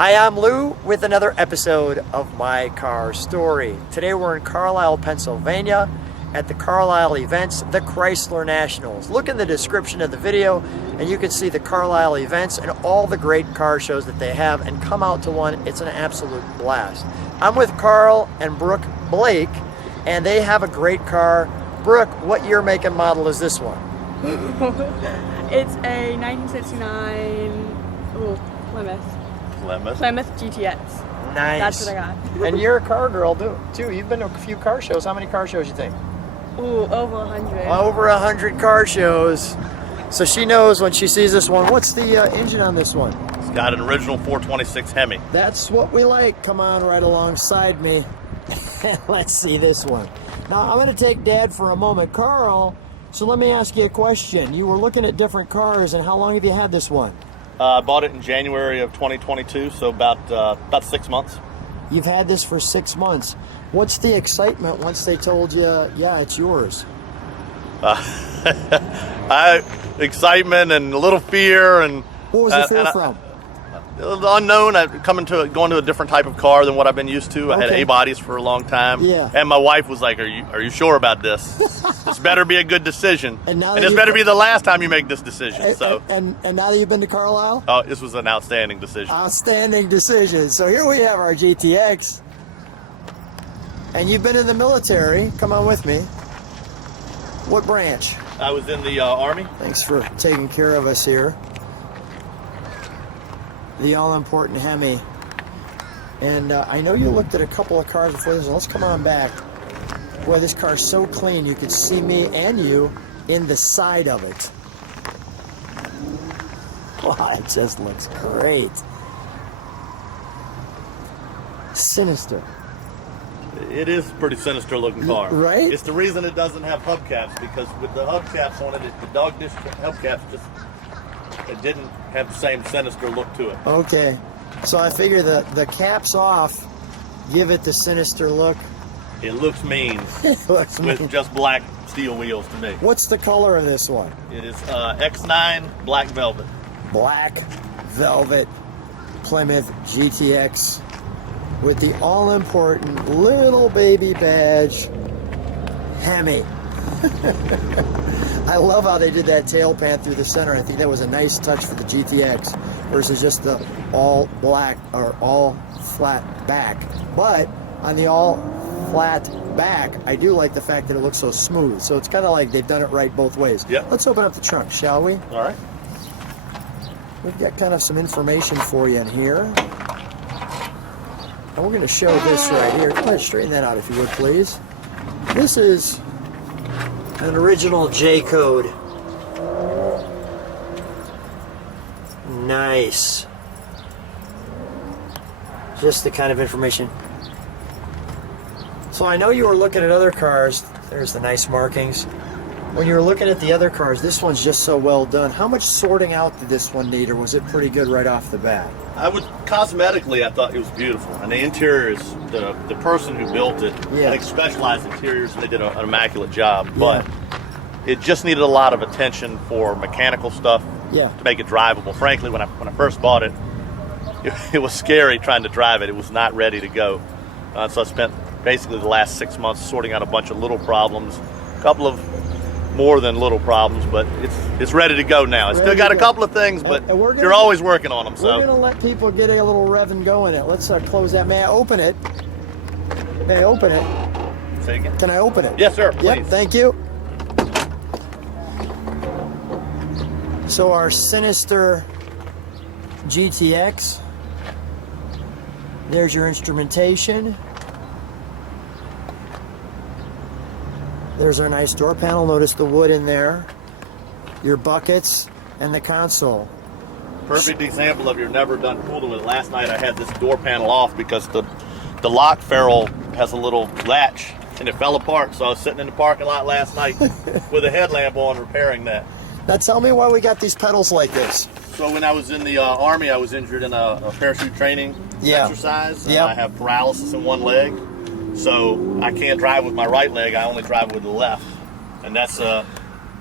Hi, I'm Lou with another episode of My Car Story. Today we're in Carlisle, Pennsylvania at the Carlisle events, the Chrysler Nationals. Look in the description of the video and you can see the Carlisle events and all the great car shows that they have, and come out to one. It's an absolute blast. I'm with Carl and Brooke Blake and they have a great car. Brooke, what year, make, and model is this one? It's a 1969 Plymouth GTX. Nice. That's what I got. And you're a car girl too. You've been to a few car shows. How many car shows you think? Ooh, over 100. Over 100 car shows. So she knows when she sees this one. What's the engine on this one? It's got an original 426 Hemi. That's what we like. Come on right alongside me. Let's see this one. Now I'm going to take Dad for a moment. Carl, so let me ask you a question. You were looking at different cars, and how long have you had this one? I bought it in January of 2022, so about 6 months. You've had this for 6 months. What's the excitement once they told you, yeah, it's yours? Excitement and a little fear, and What was the fear from? the unknown. Going to a different type of car than what I've been used to. I had Okay. A-bodies for a long time, Yeah. and my wife was like, "Are you sure about this? This better be a good decision, And now and that this better be the last time you make this decision." So, And now that you've been to Carlisle? this was an outstanding decision. Outstanding decision. So here we have our GTX. And you've been in the military. Come on with me. What branch? I was in the Army. Thanks for taking care of us here. The all-important Hemi. And I know you looked at a couple of cars before this one. Let's come on back. Boy, this car's so clean. You could see me and you in the side of it. Wow, it just looks great. Sinister. It is a pretty sinister looking car. Right? It's the reason it doesn't have hubcaps, because with the hubcaps on it, the dog dish hubcaps it didn't have the same sinister look to it. Okay. So I figure the caps off give it the sinister look. It looks mean Looks with mean. just black steel wheels to me. What's the color of this one? It is X9 black velvet. Black velvet Plymouth GTX with the all-important little baby badge Hemi. I love how they did that tail pan through the center. I think that was a nice touch for the GTX versus just the all black or all flat back. But on the all flat back, I do like the fact that it looks so smooth. So it's kind of like they've done it right both ways. Yep. Let's open up the trunk, shall we? All right. We've got kind of some information for you in here. And we're going to show this right here. Go ahead, straighten that out if you would, please. This is an original J code. Nice. Just the kind of information. So I know you were looking at other cars. There's the nice markings. When you were looking at the other cars, this one's just so well done. How much sorting out did this one need, or was it pretty good right off the bat? Cosmetically, I thought it was beautiful, and the interiors, the person who built it, Yeah. I think specialized interiors, and they did an immaculate job. But it just needed a lot of attention for mechanical stuff Yeah. to make it drivable. Frankly, when I first bought it, it was scary trying to drive it. It was not ready to go. So I spent basically the last 6 months sorting out a bunch of little problems, a couple of more than little problems, but it's ready to go now. It's still got a couple of things, but you're always working on them. We're So going to let people get a little rev and go in it. Let's close that. May I open it? May I open it? say again. Can I open it? Yes, sir. Please. Yep, thank you. So our Sinister GTX. There's your instrumentation. There's our nice door panel. Notice the wood in there. Your buckets and the console. Perfect example of you're never done fooling with it. Last night I had this door panel off because the lock ferrule has a little latch and it fell apart. So I was sitting in the parking lot last night with a headlamp on repairing that. Now tell me why we got these pedals like this. So when I was in the Army, I was injured in a parachute training exercise. And I have paralysis in one leg. So I can't drive with my right leg. I only drive with the left. And that's an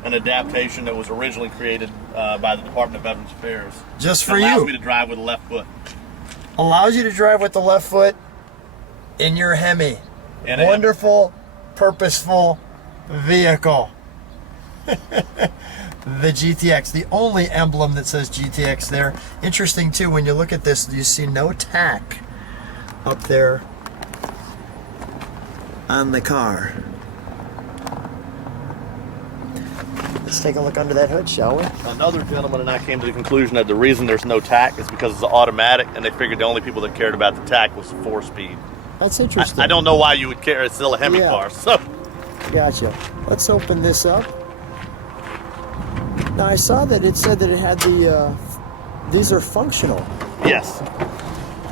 adaptation that was originally created by the Department of Veterans Affairs. Just for it allows you. me to drive with the left foot. Allows you to drive with the left foot in your Hemi. And Wonderful, purposeful vehicle. The GTX, the only emblem that says GTX there. Interesting too, when you look at this, you see no tack up there on the car. Let's take a look under that hood, shall we? Another gentleman and I came to the conclusion that the reason there's no tack is because it's automatic, and they figured the only people that cared about the tack was the 4-speed. That's interesting. I don't know why you would care. It's still a Hemi car. So, gotcha. Let's open this up. Now I saw that it said that it had the. These are functional. yes.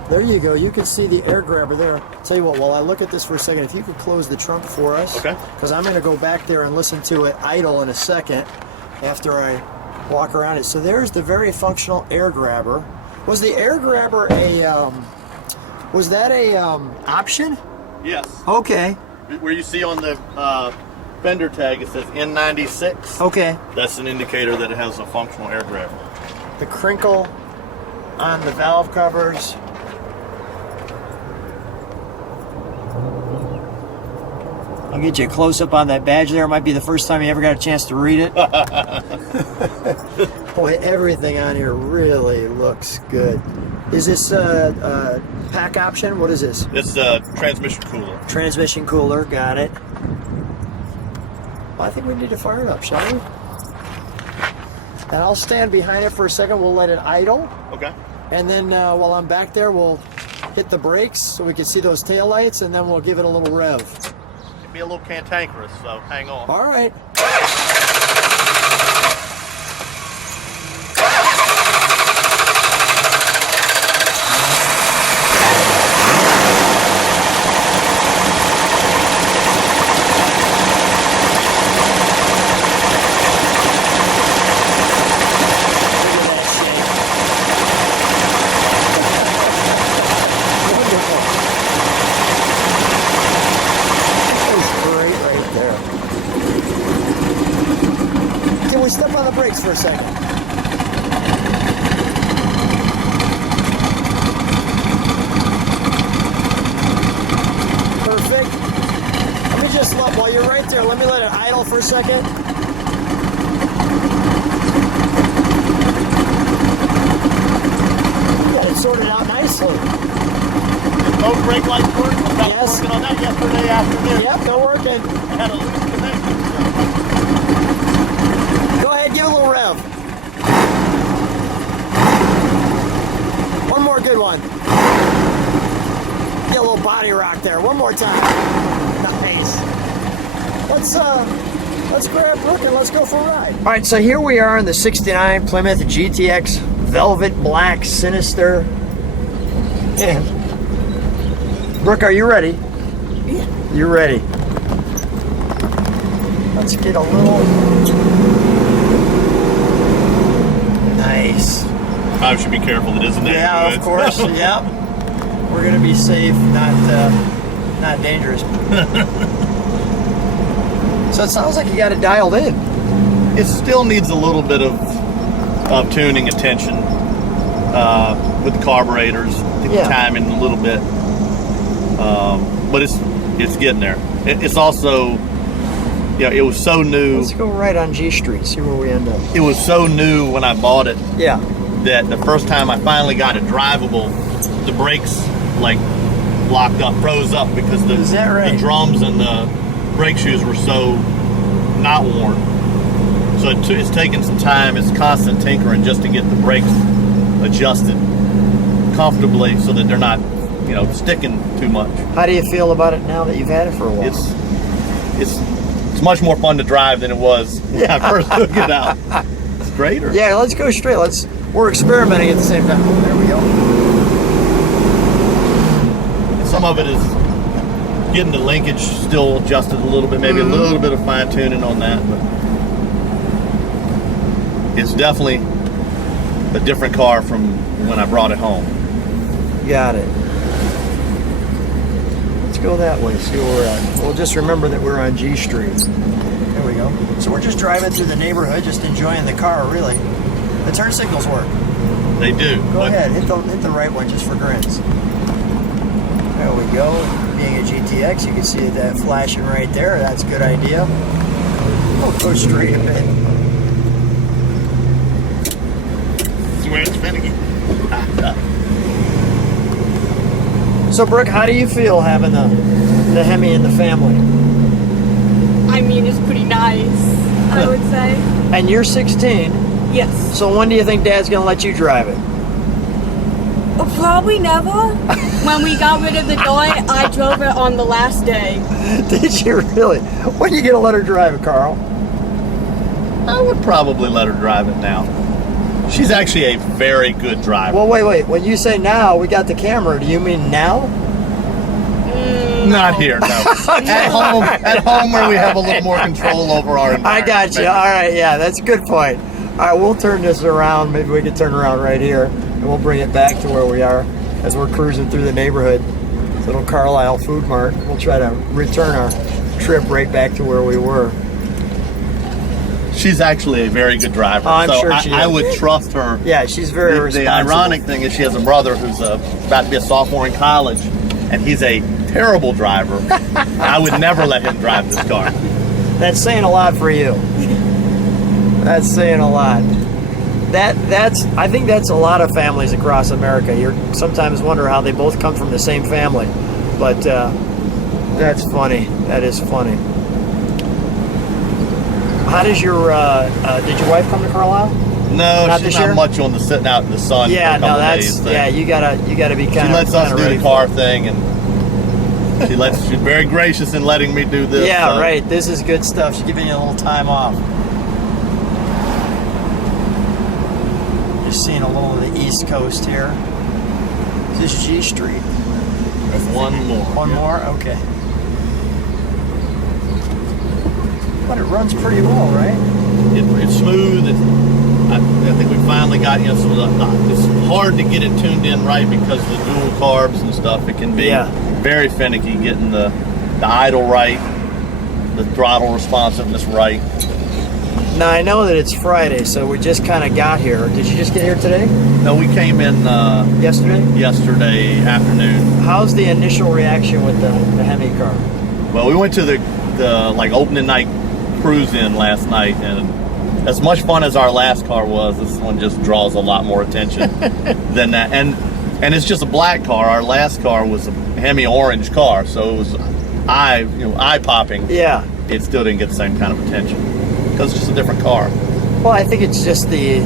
There you go. You can see the air grabber there. Tell you what, while I look at this for a second, if you could close the trunk for us. Okay. Because I'm going to go back there and listen to it idle in a second after I walk around it. So there's the very functional air grabber. Was the air grabber a, was that a option? Yes. Okay. Where you see on the fender tag, it says N96. Okay. That's an indicator that it has a functional air grabber. The crinkle on the valve covers. I'll get you a close-up on that badge there. It might be the first time you ever got a chance to read it. Boy, everything on here really looks good. Is this a pack option? What is this? It's a transmission cooler. Transmission cooler, got it. Well, I think we need to fire it up, shall we? And I'll stand behind it for a second. We'll let it idle. Okay. And then while I'm back there, we'll hit the brakes so we can see those taillights, and then we'll give it a little rev. It'd be a little cantankerous, so hang on. All right. Step on the brakes for a second. Perfect. Let me just let, while you're right there, let me let it idle for a second. Got it sorted out nicely. Both brake lights work? I Yes. was working on that yesterday afternoon. Yep, they're working. I had a loose connection. Go ahead, give it a little rev. One more good one. Get a little body rock there. One more time. Nice. Let's grab Brooke and let's go for a ride. All right, so here we are in the '69 Plymouth GTX Velvet Black Sinister. Yeah. Brooke, are you ready? Yeah. You're ready. Let's get a little. Nice. I should be careful. It isn't that Yeah, good. of course. Yep. We're gonna be safe, not dangerous. So it sounds like you got it dialed in. It still needs a little bit of tuning attention with the carburetors, the timing a little bit, but it's getting there. It's also, it was so new. Let's go right on G Street, see where we end up. It was so new when I bought it. Yeah. That the first time I finally got it drivable, the brakes like locked up, froze up because the drums and the brake shoes were so not worn. So it's taken some time. It's constant tinkering just to get the brakes adjusted comfortably so that they're not, sticking too much. How do you feel about it now that you've had it for a while? It's much more fun to drive than it was when I first took it out. It's greater. Yeah, let's go straight. We're experimenting at the same time. Oh, there we go. Some of it is getting the linkage still adjusted a little bit, maybe a little bit of fine tuning on that, but it's definitely a different car from when I brought it home. Got it. Let's go that way, see where we're at. We'll just remember that we're on G Street. There we go. So we're just driving through the neighborhood, just enjoying the car, really. The turn signals work. They do. Go ahead, hit the right one just for grins. There we go. Being a GTX, you can see that flashing right there. That's a good idea. We'll go straight a bit. See where it's finicky. So, Brooke, how do you feel having the Hemi in the family? I mean, it's pretty nice, I would say. And you're 16, Yes. so when do you think Dad's going to let you drive it? Probably never. When we got rid of the toy, I drove it on the last day. Did you really? When are you going to let her drive it, Carl? I would probably let her drive it now. She's actually a very good driver. Well, wait. When you say now, we got the camera. Do you mean now? Not here, no. At home where we have a little more control over our environment. I got you. maybe. All right, yeah, that's a good point. All right, we'll turn this around. Maybe we can turn around right here, and we'll bring it back to where we are as we're cruising through the neighborhood. Little Carlisle Food Mart. We'll try to return our trip right back to where we were. She's actually a very good driver. Oh, I'm so sure she I is. would trust her. Yeah, she's very The responsible. ironic thing is she has a brother who's about to be a sophomore in college, and he's a terrible driver. I would never let him drive this car. That's saying a lot for you. That's saying a lot. I think that's a lot of families across America. You sometimes wonder how they both come from the same family, but that's funny. That is funny. How does your did your wife come to Carlisle? No, Not she's this not year? much on the sitting out in the sun. Yeah, for a couple no, that's days thing. yeah. You gotta be kind She of. lets us do ready the car thing, and she's very gracious in letting me do this. Yeah, so. right. This is good stuff. She's giving you a little time off. Just seeing a little of the East Coast here. This is G Street. One more. One more? Okay. But it runs pretty well, right? It's smooth. I think we finally got some of the. It's hard to get it tuned in right because of the dual carbs and stuff. It can be very finicky getting the idle right, the throttle responsiveness right. Now, I know that it's Friday, so we just kind of got here. Did you just get here today? No, we came in yesterday afternoon. How's the initial reaction with the Hemi car? Well, we went to the like opening night cruise in last night, and as much fun as our last car was, this one just draws a lot more attention than that. And it's just a black car. Our last car was a Hemi orange car, so it was eye popping. Yeah. It still didn't get the same kind of attention because it's just a different car. Well, I think it's just the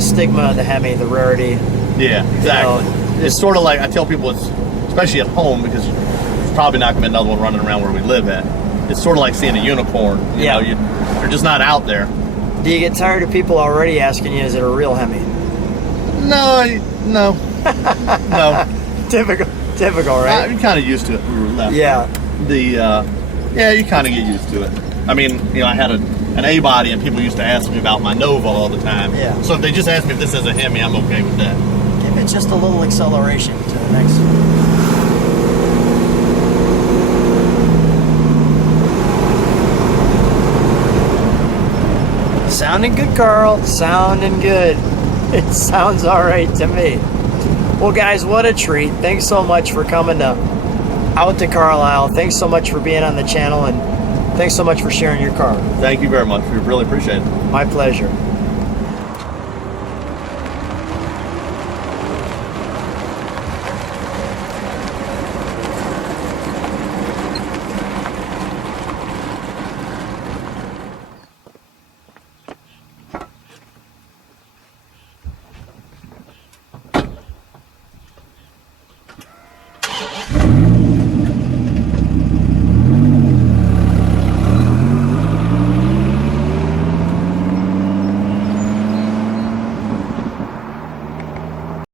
stigma of the Hemi, the rarity. Yeah, exactly. It's sort of like I tell people, it's especially at home because there's probably not going to be another one running around where we live at. It's sort of like seeing a unicorn. You know, you're just not out there. Do you get tired of people already asking you, is it a real Hemi? No. Typical, right? I'm kind of used to it. We were left. Yeah. You kind of get used to it. I mean, I had an A-body, and people used to ask me about my Nova all the time. Yeah. So if they just ask me if this is a Hemi, I'm okay with that. Give it just a little acceleration to the next. Sounding good, Carl. Sounding good. It sounds all right to me. Well, guys, what a treat. Thanks so much for coming out to Carlisle. Thanks so much for being on the channel, and thanks so much for sharing your car. Thank you very much. We really appreciate it. My pleasure.